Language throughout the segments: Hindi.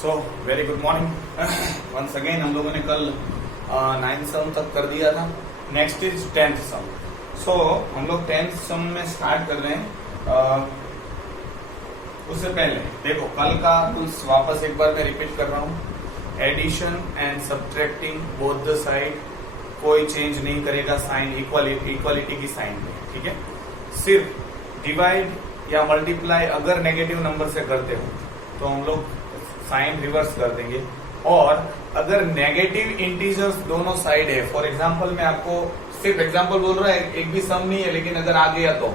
सो very good morning once again. हम लोगों ने कल 9th सम तक कर दिया था। नेक्स्ट इज 10th सम। सो हम लोग 10th सम में स्टार्ट कर रहे हैं। उससे पहले देखो कल का रूल्स वापस एक बार मैं रिपीट कर रहा हूँ। Addition and subtracting both the side कोई चेंज नहीं करेगा साइन इक्वालिटी की साइन में, ठीक है। सिर्फ डिवाइड या मल्टीप्लाई अगर नेगेटिव नंबर से करते हो तो हम लोग साइन रिवर्स कर देंगे। और अगर नेगेटिव इंटीजर्स दोनों साइड है, फॉर एग्जांपल मैं आपको सिर्फ एग्जांपल बोल रहा है, एक भी सम नहीं है, लेकिन अगर आ गया तो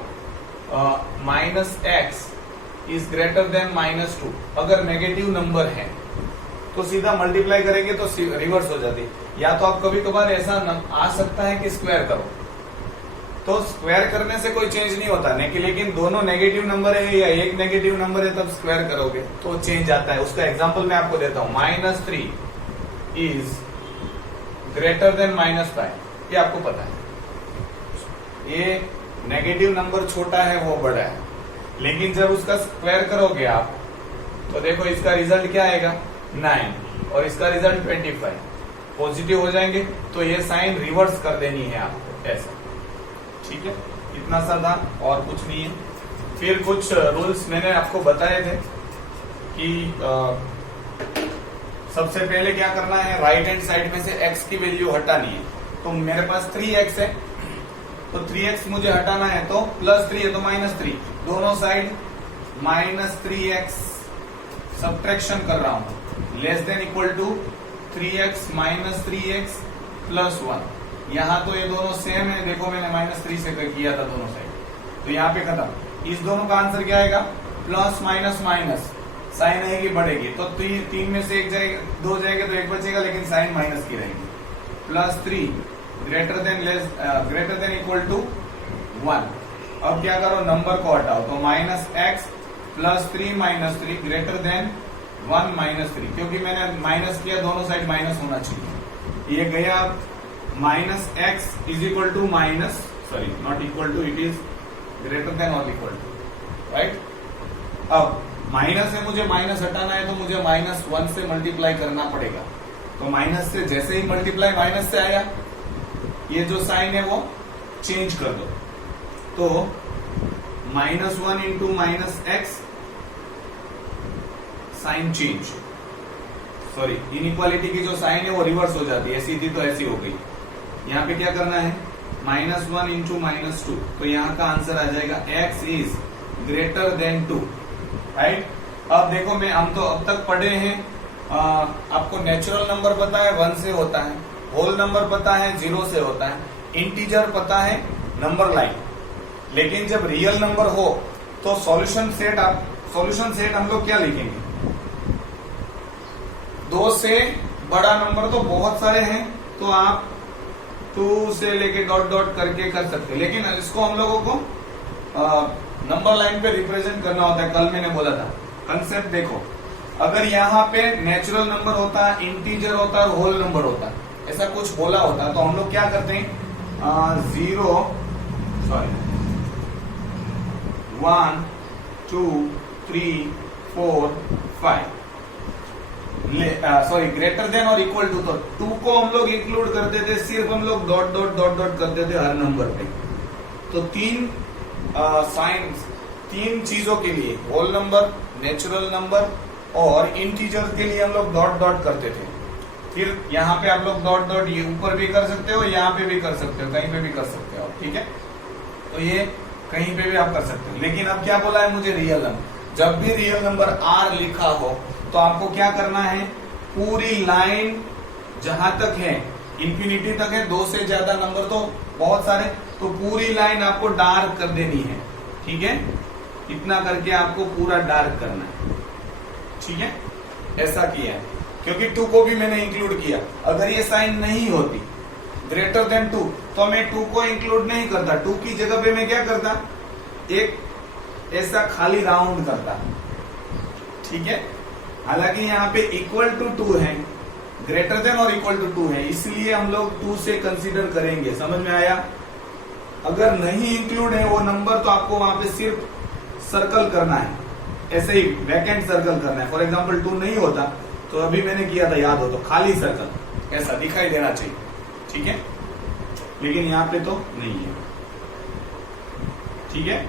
-x इज ग्रेटर देन -2 अगर नेगेटिव नंबर है तो सीधा मल्टीप्लाई करेंगे तो रिवर्स हो जाती। या तो आप कभी कभार ऐसा आ सकता है कि स्क्वायर करो, तो स्क्वायर करने से कोई चेंज नहीं होता लेकिन दोनों नेगेटिव नंबर है या एक नेगेटिव नंबर है तब स्क्वायर करोगे तो चेंज आता है। उसका एग्जांपल मैं आपको देता हूं। -3 इज ग्रेटर देन -5, ये आपको पता है। ये नेगेटिव नंबर छोटा है वो बड़ा है, लेकिन जब उसका स्क्वायर करोगे आप तो देखो इसका रिजल्ट क्या आएगा 9 और इसका रिजल्ट 25 पॉजिटिव हो जाएंगे। तो ये साइन रिवर्स कर देनी है आपको ऐसा, ठीक है। इतना सा था और कुछ नहीं है। फिर कुछ रूल्स मैंने आपको बताए थे कि सबसे पहले क्या करना है, राइट हैंड साइड में से x की वैल्यू हटानी है। तो मेरे पास 3x है तो 3x मुझे हटाना है, तो +3 है तो -3, दोनों साइड -3x सब्ट्रैक्शन कर रहा हूं, less than equal to 3x -3x +1। यहां तो ये दोनों सेम है, देखो मैंने -3 से किया था दोनों साइड, तो यहाँ पे खत्म। इस दोनों का आंसर क्या आएगा, प्लस माइनस माइनस, साइन आएगी बढ़ेगी तो 3 में से 1 जाएगा, 2 जाएगा तो 1 बचेगा, लेकिन साइन माइनस की रहेगी। +3 ग्रेटर देन इक्वल टू 1। अब क्या करो, नंबर को हटाओ, तो -x +3 -3 ग्रेटर देन 1 -3, क्योंकि मैंने माइनस किया, दोनों साइड माइनस होना चाहिए। ये गया -x is equal to not equal to, it is greater than और इक्वल टू, राइट। अब माइनस है, मुझे माइनस हटाना है तो मुझे -1 से मल्टीप्लाई करना पड़ेगा। तो माइनस से जैसे ही मल्टीप्लाई माइनस से आया, ये जो साइन है वो चेंज कर दो, तो -1 into -x sign change, sorry inequality की जो साइन है वो रिवर्स हो जाती है, ऐसी थी तो ऐसी हो गई। यहाँ पे क्या करना है, -1 इंटू -2, तो यहाँ का आंसर आ जाएगा x is greater then 2, right. अब देखो हम तो अब तक पढ़े हैं, आपको नेचुरल नंबर पता है 1 से होता है, होल नंबर पता है 0 से होता है, इंटीजर पता है नंबर लाइन। लेकिन जब रियल नंबर हो तो सॉल्यूशन सेट हम लोग क्या लिखेंगे, 2 से बड़ा नंबर तो बहुत सारे हैं, तो आप 2 से लेके डॉट डॉट करके कर सकते हैं, लेकिन इसको हम लोगों को नंबर लाइन पे रिप्रेजेंट करना होता है। कल मैंने बोला था कंसेप्ट, देखो अगर यहाँ पे नेचुरल नंबर होता, इंटीजर होता और होल नंबर होता, ऐसा कुछ बोला होता, तो हम लोग क्या करते हैं, 1 2 3 4 5 ग्रेटर देन और इक्वल टू, तो 2 को हम लोग इंक्लूड करते थे, सिर्फ हम लोग डॉट डॉट डॉट डॉट करते थे हर नंबर पे। तो 3 साइंस 3 चीजों के लिए, होल नंबर, नेचुरल नंबर और इंटीजर के लिए हम लोग डॉट डॉट करते थे। फिर यहाँ पे आप लोग डॉट डॉट ये ऊपर भी कर सकते हो, यहाँ पे भी कर सकते हो, कहीं पे भी कर सकते हो, ठीक है। तो ये कहीं पे भी आप कर सकते हो, लेकिन अब क्या बोला है मुझे, रियल नंबर। जब भी रियल नंबर R लिखा हो तो आपको क्या करना है, पूरी लाइन जहां तक है, इंफिनिटी तक है, 2 से ज्यादा नंबर तो बहुत सारे, तो पूरी लाइन आपको डार्क कर देनी है, ठीक है। इतना करके आपको पूरा डार्क करना है, ठीक है। ऐसा किया है क्योंकि 2 को भी मैंने इंक्लूड किया। अगर ये साइन नहीं होती ग्रेटर देन 2 तो मैं 2 को इंक्लूड नहीं करता, 2 की जगह पे मैं क्या करता, एक ऐसा खाली राउंड करता, ठीक है। हालांकि यहाँ पे इक्वल टू 2 है, ग्रेटर देन और इक्वल टू 2 है, इसलिए हम लोग 2 से कंसीडर करेंगे। समझ में आया। अगर नहीं इंक्लूड है वो नंबर तो आपको वहां पे सिर्फ सर्कल करना है, ऐसे ही वैकेंट सर्कल करना है। फॉर एग्जाम्पल 2 नहीं होता तो अभी मैंने किया था, याद हो तो, खाली सर्कल ऐसा दिखाई देना चाहिए, ठीक है, लेकिन यहाँ पे तो नहीं है, ठीक है।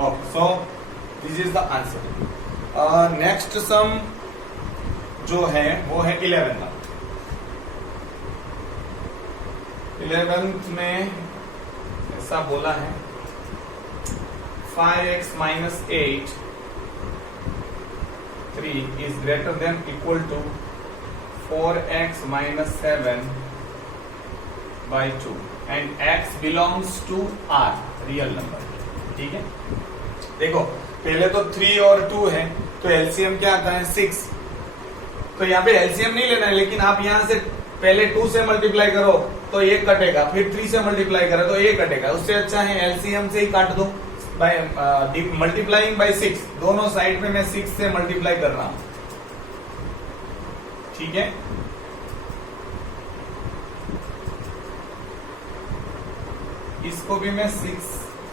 Okay, so this is the answer. Next sum जो है वो है 11 का। 11th में ऐसा बोला है 5x minus 8 3 is greater than equal to 4x minus 7 by 2 and x belongs to R, real number, ठीक है। देखो पहले तो 3 और 2 है, तो एलसीएम क्या आता है 6, तो यहाँ पे एलसीएम नहीं लेना है, लेकिन आप यहाँ से पहले 2 से मल्टीप्लाई करो तो ये कटेगा, फिर 3 से मल्टीप्लाई करो तो ये कटेगा, उससे अच्छा है एलसीएम से ही काट दो बाय मल्टीप्लाइंग बाय 6, दोनों साइड में मैं 6 से मल्टीप्लाई कर रहा हूं, ठीक है। इसको भी मैं 6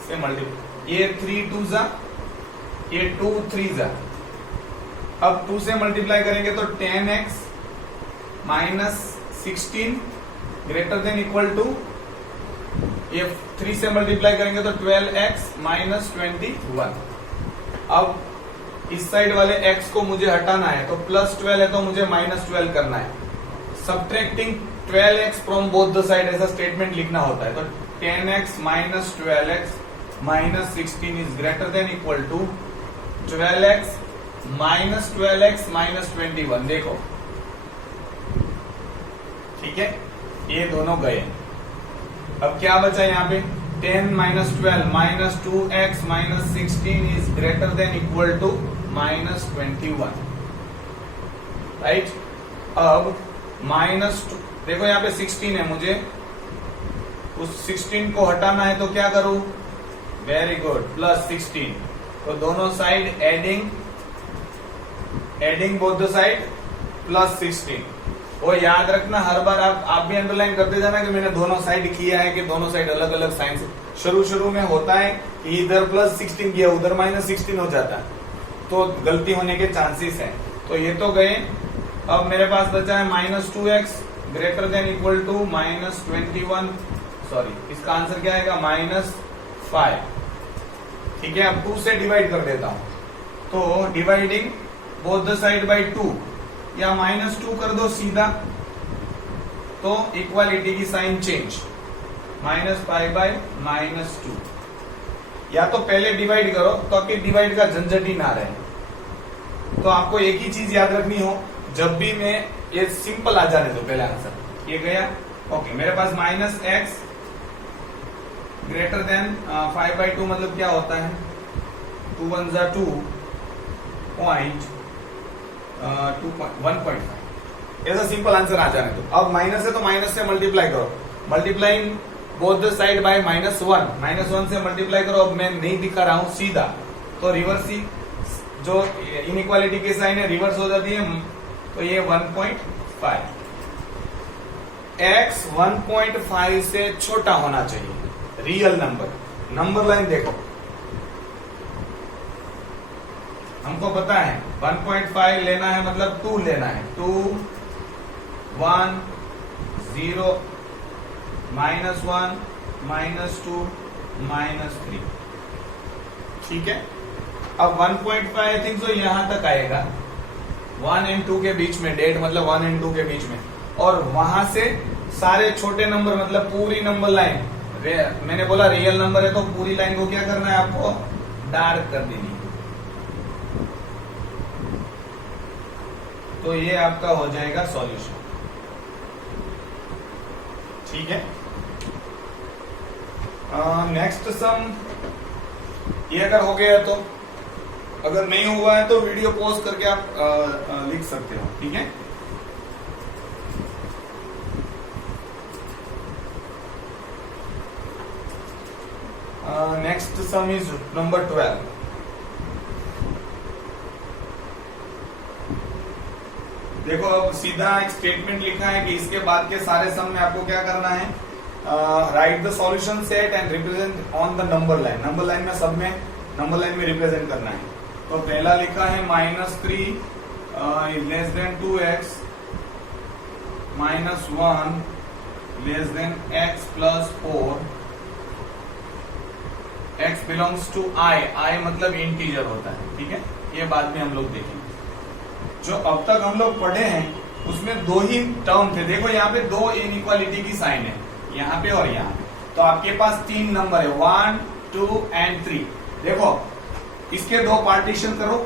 से मल्टीप्लाई, ये 3 2 जा, ये 2 3 जा, अब 2 से मल्टीप्लाई करेंगे तो 10x minus 16 greater than equal to, ये 3 से मल्टीप्लाई करेंगे तो 12x माइनस 21। अब इस साइड वाले x को मुझे हटाना है, तो प्लस 12 है तो मुझे माइनस 12 करना है, subtracting 12x from both the side, ऐसा स्टेटमेंट लिखना होता है। तो 10x minus 12x minus 16 is greater than equal to 12x minus 12x minus 21, देखो ठीक है, ये दोनों गए। अब क्या बचा यहाँ पे 10 minus 12 minus 2x minus 16 is greater than equal to minus 21, right. अब माइनस, देखो यहाँ पे 16 है, मुझे उस 16 को हटाना है तो क्या करूं, वेरी गुड, प्लस 16, तो दोनों side adding both the side plus 16। वो याद रखना, हर बार आप भी अंडरलाइन करते जाना कि मैंने दोनों साइड किया है, कि दोनों साइड अलग अलग साइन से। शुरू में होता है कि इधर प्लस 16 किया, उधर माइनस 16 हो जाता है, तो गलती होने के चांसेस है। तो ये तो गए। अब मेरे पास बचा है minus 2x greater than equal to minus 21, sorry इसका आंसर क्या आएगा माइनस 5, ठीक है। अब 2 से डिवाइड कर देता हूं, तो dividing both the side by 2, या माइनस 2 कर दो सीधा, तो इक्वालिटी की sign change, minus 5 by minus 2, या तो पहले डिवाइड करो ताकि डिवाइड का झंझट ही ना रहे। तो आपको एक ही चीज याद रखनी हो, जब भी मैं ये सिंपल आ जाने दो, पहला आंसर ये गया, ओके। मेरे पास minus x greater than 5 by 2 मतलब क्या होता है, 2 1 जा 2 पॉइंट 1.5, ऐसा सिंपल आंसर आ जाने दो। अब माइनस है तो माइनस से मल्टीप्लाई करो, multiplying both the side by -1 से मल्टीप्लाई करो। अब मैं नहीं दिखा रहा हूं सीधा, तो रिवर्स ही जो इनइक्वालिटी की साइन है रिवर्स हो जाती है, तो ये 1.5, x 1.5 से छोटा होना चाहिए, रियल नंबर लाइन देखो, हमको पता है 1.5 लेना है मतलब 2 लेना है, 2 1 0 -1 -2 -3, ठीक है। अब 1.5 आई थिंक सो यहां तक आएगा, 1 और 2 के बीच में, डेट मतलब 1 और 2 के बीच में, और वहां से सारे छोटे नंबर मतलब पूरी नंबर लाइन, मैंने बोला रियल नंबर है तो पूरी लाइन को क्या करना है, आपको डार्क कर देनी है। तो ये आपका हो जाएगा सॉल्यूशन, ठीक है। नेक्स्ट सम, ये अगर हो गया तो, अगर नहीं हुआ है तो वीडियो पॉज करके आप लिख सकते हो, ठीक है। Next sum is number 12। देखो अब सीधा एक स्टेटमेंट लिखा है कि इसके बाद के सारे सम में आपको क्या करना है, right the solution set and represent on the number line. Number line में सब में नंबर लाइन में रिप्रेजेंट करना है। तो पहला लिखा है -3 is less than 2x minus 1 less than x plus 4, x belongs to I मतलब इंटीजर होता है, ठीक है, ये बाद में हम लोग देखेंगे। जो अब तक हम लोग पढ़े हैं उसमें दो ही टर्म थे। देखो यहाँ पे दो इनइक्वालिटी की साइन है, यहाँ पे और यहाँ पे, तो आपके पास तीन नंबर है 1, 2 and 3। देखो इसके दो पार्टीशन करो,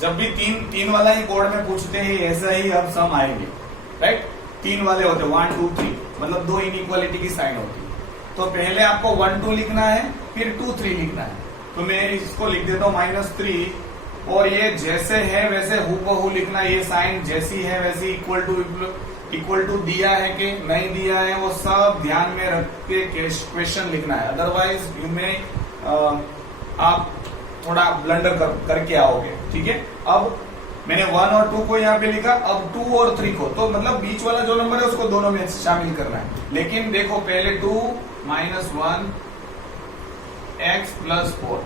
जब भी तीन वाला ही कोड में पूछते हैं ऐसा ही अब सम आएंगे, राइट। तीन वाले होते 1, 2, 3 मतलब दो इनइक्वालिटी की साइन होती है। तो पहले आपको 1, 2 लिखना है, फिर 2, 3 लिखना है। तो मैं इसको लिख देता हूँ -3, और ये जैसे है वैसे हूबहू लिखना, ये साइन जैसी है वैसी इक्वल टू दिया है कि नहीं दिया है वो सब ध्यान में रख के क्वेश्चन लिखना है, अदरवाइज में आप थोड़ा ब्लंडर करके आओगे, ठीक है। अब मैंने 1 और 2 को यहाँ पे लिखा, अब 2 और 3 को, तो मतलब बीच वाला जो नंबर है उसको दोनों में शामिल करना है। लेकिन देखो पहले 2 - 1 x + 4,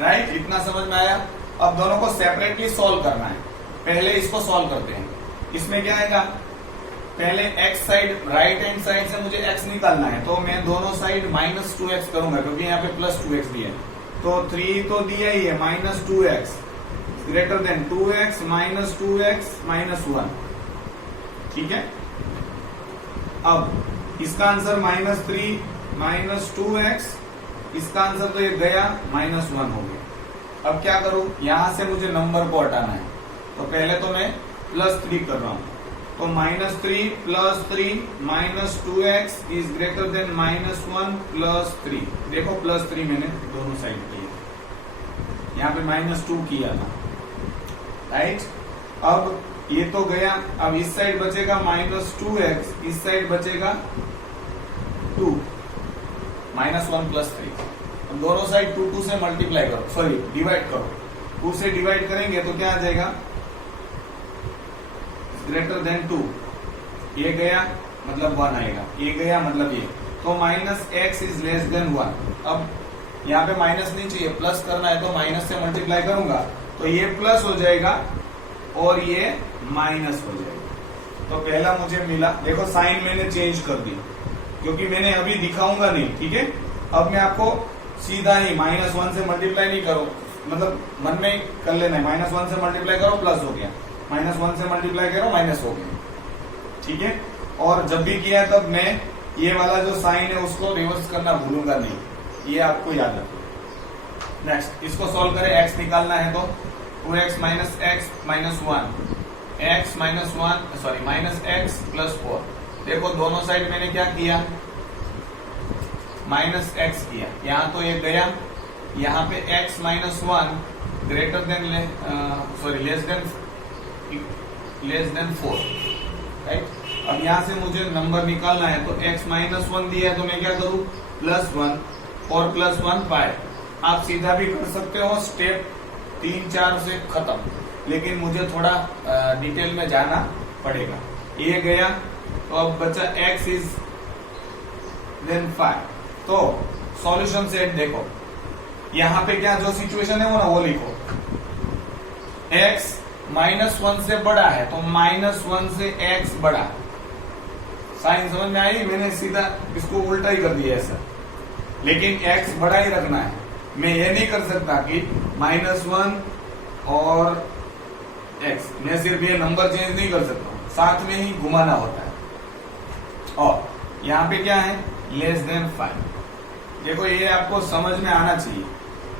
राइट, इतना समझ में आया। अब दोनों को सेपरेटली सॉल्व करना है। पहले इसको सॉल्व करते हैं। इसमें क्या आएगा, पहले x side, right hand side से मुझे x निकालना है, तो मैं दोनों साइड -2x करूंगा क्योंकि यहाँ पे +2x दिया है। तो 3 तो दिया ही है, -2x greater then 2x - 2x - 1, ठीक है। अब इसका आंसर -3 - 2x, इसका आंसर तो ये गया -1 हो गया। अब क्या करूं, यहां से मुझे नंबर को हटाना है, तो पहले तो मैं +3 कर रहा हूं, तो -3 + 3 - 2x इज ग्रेटर देन -1 + 3। देखो +3 मैंने दोनों साइड किया, यहाँ पे -2 किया था, राइट। अब ये तो गया, अब इस साइड बचेगा -2x, इस साइड बचेगा 2 -1 + 3। अब दोनों साइड 2 से मल्टीप्लाई करो, सॉरी डिवाइड करो, 2 से डिवाइड करेंगे तो क्या आ जाएगा, ग्रेटर देन 2, ये गया मतलब 1 आएगा, ये गया मतलब ये, तो -x इज लेस देन 1। अब यहाँ पे माइनस नहीं चाहिए, प्लस करना है, तो माइनस से मल्टीप्लाई करूंगा तो ये प्लस हो जाएगा और ये माइनस हो जाएगा। तो पहला मुझे मिला, देखो साइन मैंने चेंज कर दी क्योंकि मैंने अभी दिखाऊंगा नहीं, ठीक है। अब मैं आपको सीधा ही -1 से मल्टीप्लाई नहीं करो, मतलब मन में कर लेना है, -1 से मल्टीप्लाई करो प्लस हो गया, -1 से मल्टीप्लाई करो माइनस हो गया, ठीक है। और जब भी किया तब मैं ये वाला जो साइन है उसको रिवर्स करना भूलूंगा नहीं, ये आपको याद रखो। नेक्स्ट इसको सॉल्व करें, x निकालना है तो 2x - x - 1, x - 1 sorry -x + 4। देखो दोनों साइड मैंने क्या किया, -x किया, यहाँ तो ये गया, यहाँ पे x - 1 greater than sorry less than 4, right. अब यहाँ से मुझे नंबर निकालना है, तो x - 1 दिया है तो मैं क्या करूँ, +1 और +1 5। आप सीधा भी कर सकते हो, स्टेप 3, 4 से खत्म, लेकिन मुझे थोड़ा डिटेल में जाना पड़ेगा। ये गया, तो अब बचा x इज देन 5। तो सॉल्यूशन सेट देखो, यहाँ पे क्या जो सिचुएशन है वो लिखो, x -1 से बड़ा है तो -1 से x बड़ा। साइन समझ में आई, मैंने सीधा इसको उल्टा ही कर दिया ऐसा, लेकिन x बड़ा ही रखना है। मैं ये नहीं कर सकता कि -1 और x, मैं सिर्फ ये नंबर चेंज नहीं कर सकता, साथ में ही घुमाना होता है। और यहाँ पे क्या है, लेस देन 5। देखो ये आपको समझ में आना चाहिए।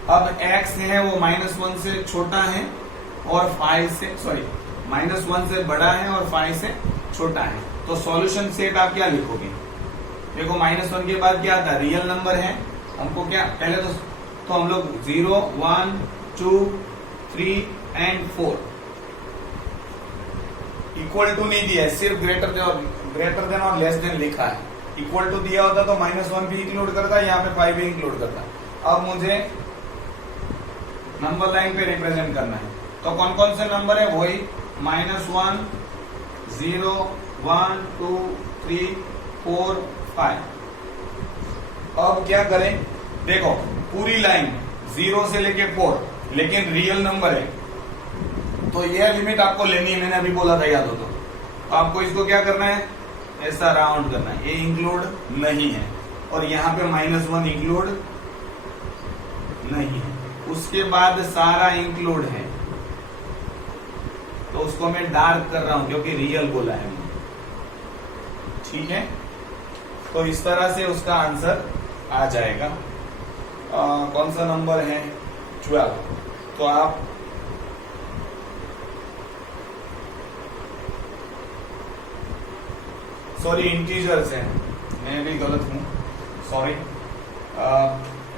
अब x है वो -1 से छोटा है और 5 से सॉरी -1 से बड़ा है और 5 से छोटा है, तो सॉल्यूशन सेट आप क्या लिखोगे, देखो -1 के बाद क्या आता है, रियल नंबर है, हमको क्या पहले तो हम लोग 0, 1, 2, 3 and 4 इक्वल टू नहीं दिया है, सिर्फ ग्रेटर देन और लेस देन लिखा है। इक्वल टू दिया होता तो -1 भी इंक्लूड करता, यहाँ पे 5 भी इंक्लूड करता। अब मुझे नंबर लाइन पे रिप्रेजेंट करना है, तो कौन कौन से नंबर है, वही -1, 0, 1, 2, 3, 4, 5। अब क्या करें, देखो पूरी लाइन 0 से लेके 4, लेकिन रियल नंबर है तो ये लिमिट आपको लेनी है, मैंने अभी बोला था, याद हो तो आपको इसको क्या करना है, ऐसा राउंड करना है, ये इंक्लूड नहीं है, और यहाँ पे -1 इंक्लूड नहीं है, उसके बाद सारा इंक्लूड है, तो उसको मैं डार्क कर रहा हूं क्योंकि रियल बोला है मैंने, ठीक है। तो इस तरह से उसका आंसर आ जाएगा। कौन सा नंबर है, 12। तो आप सॉरी इंटीजर्स है, मैं भी गलत हूं, सॉरी,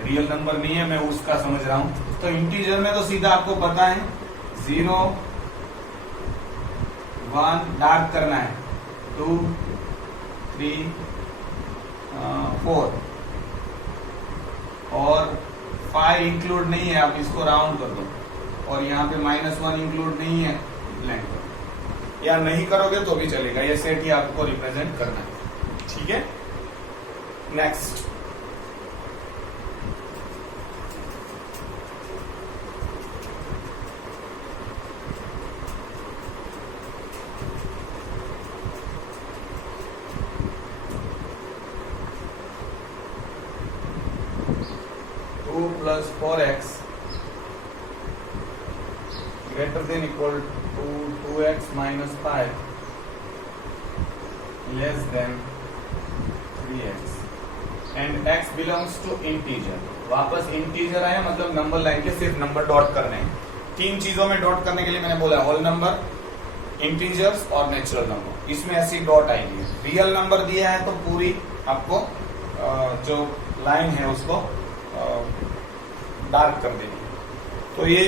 रियल नंबर नहीं है, मैं उसका समझ रहा हूं। तो इंटीजर में तो सीधा आपको पता है 0 1 डार्क करना है, 2 3 4 और 5 इंक्लूड नहीं है, आप इसको राउंड कर दो, और यहाँ पे -1 इंक्लूड नहीं है, ब्लैंक कर दो, या नहीं करोगे तो भी चलेगा, ये सेट ही आपको रिप्रेजेंट करना है, ठीक है। Next, plus 4x greater than equal to 2x minus 5 less than 3x and x belongs to integer। वापस इंटीजर आया, मतलब नंबर लाइन के सिर्फ नंबर डॉट करने हैं। 3 चीजों में डॉट करने के लिए मैंने बोला होल नंबर, इंटीजर्स और नेचुरल नंबर, इसमें ऐसी डॉट आएगी। रियल नंबर दिया है तो पूरी आपको जो लाइन है उसको डार्क कर देनी। तो ये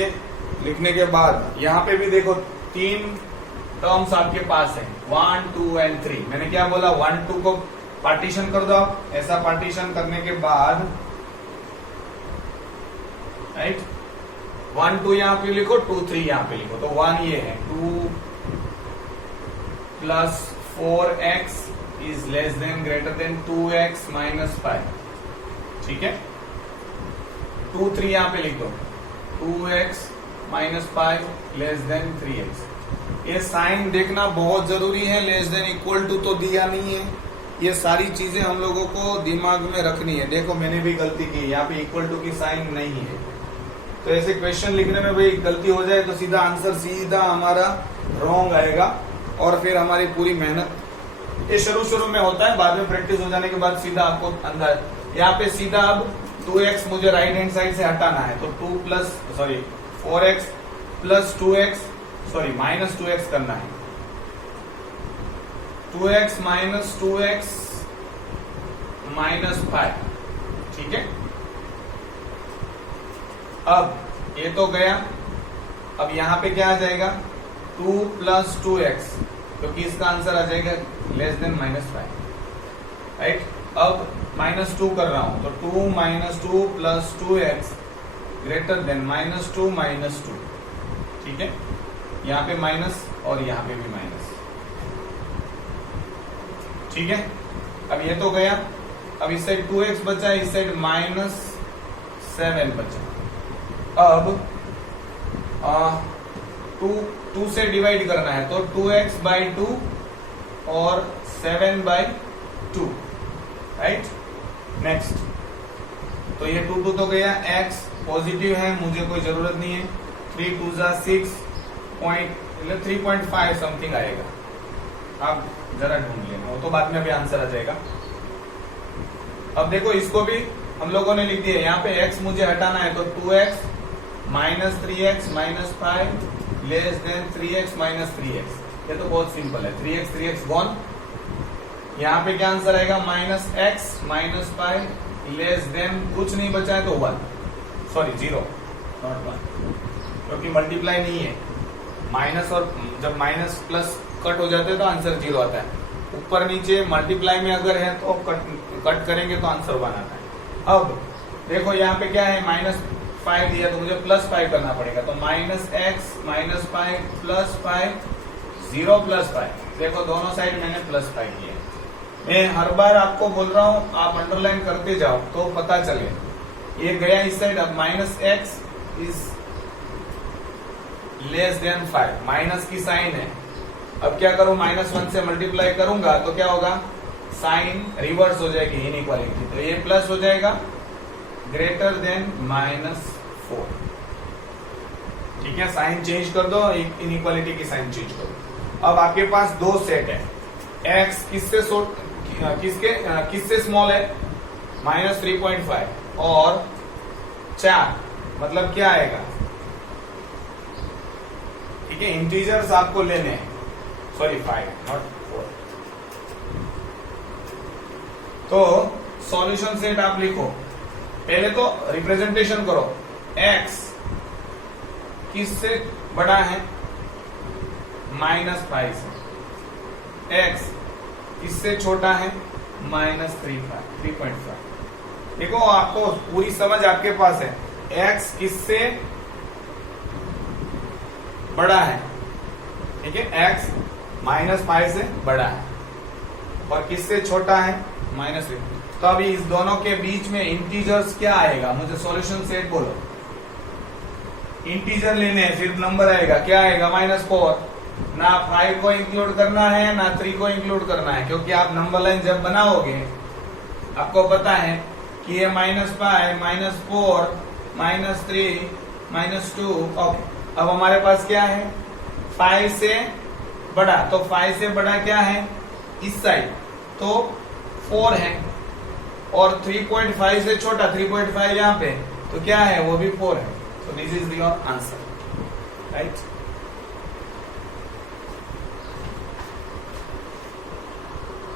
लिखने के बाद यहाँ पे भी देखो 3 टर्म्स आपके पास है, 1 2 एंड 3। मैंने क्या बोला, 1 2 को पार्टीशन कर दो, ऐसा पार्टीशन करने के बाद राइट 1 2 यहाँ पे लिखो, 2 3 यहाँ पे लिखो, तो 1 ये है 2 plus 4x is less than greater than 2x minus 5, ठीक है। 2 3 यहाँ पे लिख दो, 2x minus 5 less than 3x। ये साइन देखना बहुत जरूरी है, लेस देन इक्वल टू तो दिया नहीं है, ये सारी चीजें हम लोगों को दिमाग में रखनी है। देखो मैंने भी गलती की, यहाँ पे इक्वल टू की साइन नहीं है, तो ऐसे क्वेश्चन लिखने में भाई गलती हो जाए तो सीधा आंसर सीधा हमारा रॉन्ग आएगा, और फिर हमारी पूरी मेहनत, ये शुरू में होता है, बाद में प्रैक्टिस हो जाने के बाद सीधा आपको अंदाज। यहाँ पे सीधा अब 2x मुझे राइट हैंड साइड से हटाना है, तो 4x plus 2x minus 2x करना है, 2x माइनस 2x माइनस 5, ठीक है। अब ये तो गया, अब यहां पे क्या आ जाएगा, 2 प्लस 2x, क्योंकि इसका आंसर आ जाएगा लेस देन -5, राइट। अब -2 कर रहा हूं, तो 2 minus 2 plus 2x greater then -2 minus 2, ठीक है। यहाँ पे माइनस और यहाँ पे भी माइनस, ठीक है। अब ये तो गया, अब इस साइड 2x बचा, इस साइड -7 बचा। अब 2 से डिवाइड करना है, तो 2x बाई 2 और 7 बाई 2, राइट। नेक्स्ट, तो ये 2 2 तो गया, x पॉजिटिव है, मुझे कोई जरूरत नहीं है, 3 2 जा 6 3.5 समथिंग आएगा, आप जरा ढूंढ लेना, वो तो बाद में अभी आंसर आ जाएगा। अब देखो इसको भी हम लोगों ने लिख दिया, यहाँ पे x मुझे हटाना है, तो 2x minus 3x minus 5 less than 3x minus 3x। ये तो बहुत सिंपल है, 3x गॉन, यहाँ पे क्या आंसर आएगा, -x माइनस 5 लेस देन, कुछ नहीं बचा है तो 1, सॉरी 0 नॉट 1, क्योंकि मल्टीप्लाई नहीं है, माइनस और जब माइनस प्लस कट हो जाते हैं तो आंसर 0 आता है। ऊपर नीचे मल्टीप्लाई में अगर है तो कट करेंगे तो आंसर 1 आता है। अब देखो यहाँ पे क्या है, -5 दिया तो मुझे +5 करना पड़ेगा, तो -x माइनस 5 प्लस 5 0 प्लस 5। देखो दोनों साइड मैंने +5 किया। मैं हर बार आपको बोल रहा हूँ, आप अंडरलाइन करते जाओ तो पता चले। ये गया इस साइड, अब -x is less than 5, minus की साइन है। अब क्या करूं, -1 से मल्टीप्लाई करूंगा तो क्या होगा, साइन रिवर्स हो जाएगी इनइक्वालिटी, तो ये प्लस हो जाएगा ग्रेटर देन -4। ठीक है, साइन चेंज कर दो, इनइक्वालिटी की साइन चेंज कर दो। अब आपके पास दो सेट है, x किससे स्मॉल है, -3.5 और 4, मतलब क्या आएगा, ठीक है, इंटीजर्स आपको लेने हैं, सॉरी 5 नॉट 4। तो सॉल्यूशन सेट आप लिखो, पहले तो रिप्रेजेंटेशन करो, x किससे बड़ा है, -5 से, x किससे छोटा है, -3.5। देखो आपको पूरी समझ आपके पास है, x किससे बड़ा है, ठीक है, x -5 से बड़ा है और किससे छोटा है, -3। तो अभी इस दोनों के बीच में इंटीजर्स क्या आएगा, मुझे सॉल्यूशन सेट बोलो। इंटीजर लेने हैं, सिर्फ नंबर आएगा, क्या आएगा, -4। ना 5 को इंक्लूड करना है ना 3 को इंक्लूड करना है, क्योंकि आप नंबर लाइन जब बनाओगे आपको पता है कि ये -5, -4, -3, -2। ओके, अब हमारे पास क्या है, 5 से बड़ा, तो 5 से बड़ा क्या है इस साइड, तो 4 है, और 3.5 से छोटा 3.5 यहाँ पे, तो क्या है, वो भी 4 है। So this is your answer, right?